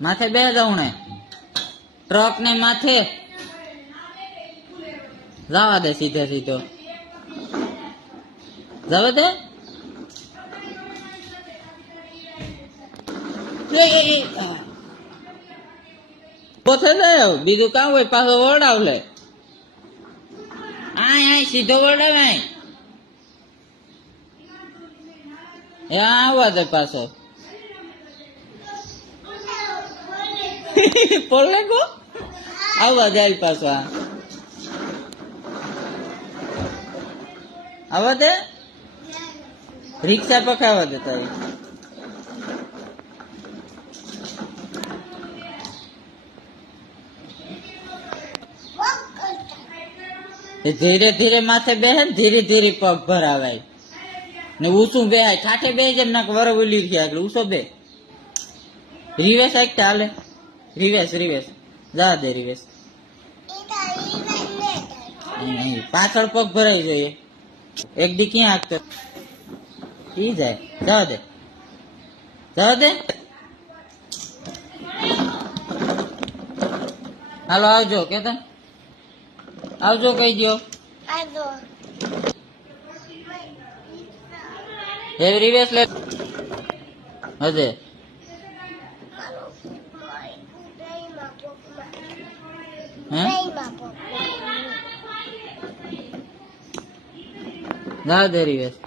માથે બે જવણે ટ્રક ને માથે જવા દે સીધે સીધો જવા દે પોતે જાય બીજું કામ હોય પાછો વડાવ લે આ સીધો વડાવે એ આવવા દે પાછો પડલે કો આવવા જાય પાછો આવવા દે રિક્ષા પકાવવા દે તારી ધીરે ધીરે માથે બેહે ધીરે ધીરે પગ ભરાવાય ને ઊંચું બેહાય ઠાઠે બે જેમ ના વર ઉલી ગયા એટલે ઊંચો બે રિવેશ એક ચાલે રિવેશ રિવેશ જા દે રિવેશ પાછળ પગ ભરાઈ જોઈએ એક દી ક્યાં આગતો ઈ જાય જવા દે જવા દે હાલો આવજો કેતન આવજો કહી દો એવી રિવેશ લે હજે જા દે રિવેશ